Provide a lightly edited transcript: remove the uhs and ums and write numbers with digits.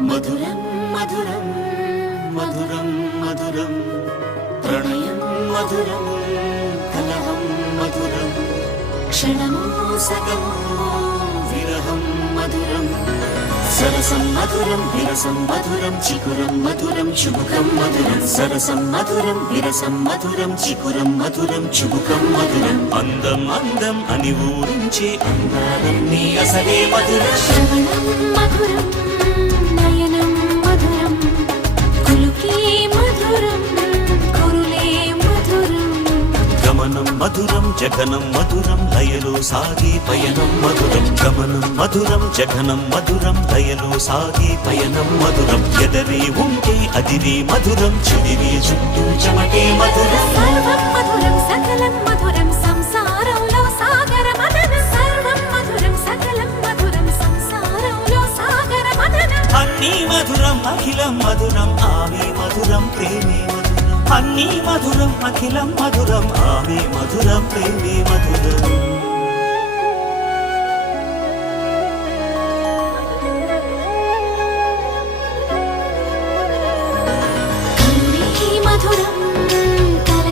మధురం మధురం మధురం మధురం ప్రణయం మధురం కలహం మధురం క్షణమో సగమో విరహం మధురం సరసం మధురం విరసం మధురం చికురం మధురం చుబుకం మధురం సరసం మధురం విరసం మధురం చికురం మధురం చుబుకం మధురం అందం అందం అని ఊరించే అందాలన్నీ అసలే మధురం శ్రవణం మధురం నయనం మధురం కులుకే మధురం కురులే మధురం గమనం మధురం జగనం మధురం లయలో సాగే పయనం మధురం గమనం మధురం జగనం మధురం లయలో సాగే పయనం మధురం ఎదరే ఉంటే అదిరే మధురం చెదిరే చుట్టూ చెమటే మధురం సర్వం మధురం సకలం మధురం సంసారంలో సాగర మదనం సర్వం మధురం సకలం మధురం సంసారంలో సాగర మదనం అన్నీ మధురం అఖిలం మధురం ఆమె మధురం ప్రేమే మధురం అన్నీ మధురం అఖిలం మధురం ఆమె మధురం ప్రేమే మధురం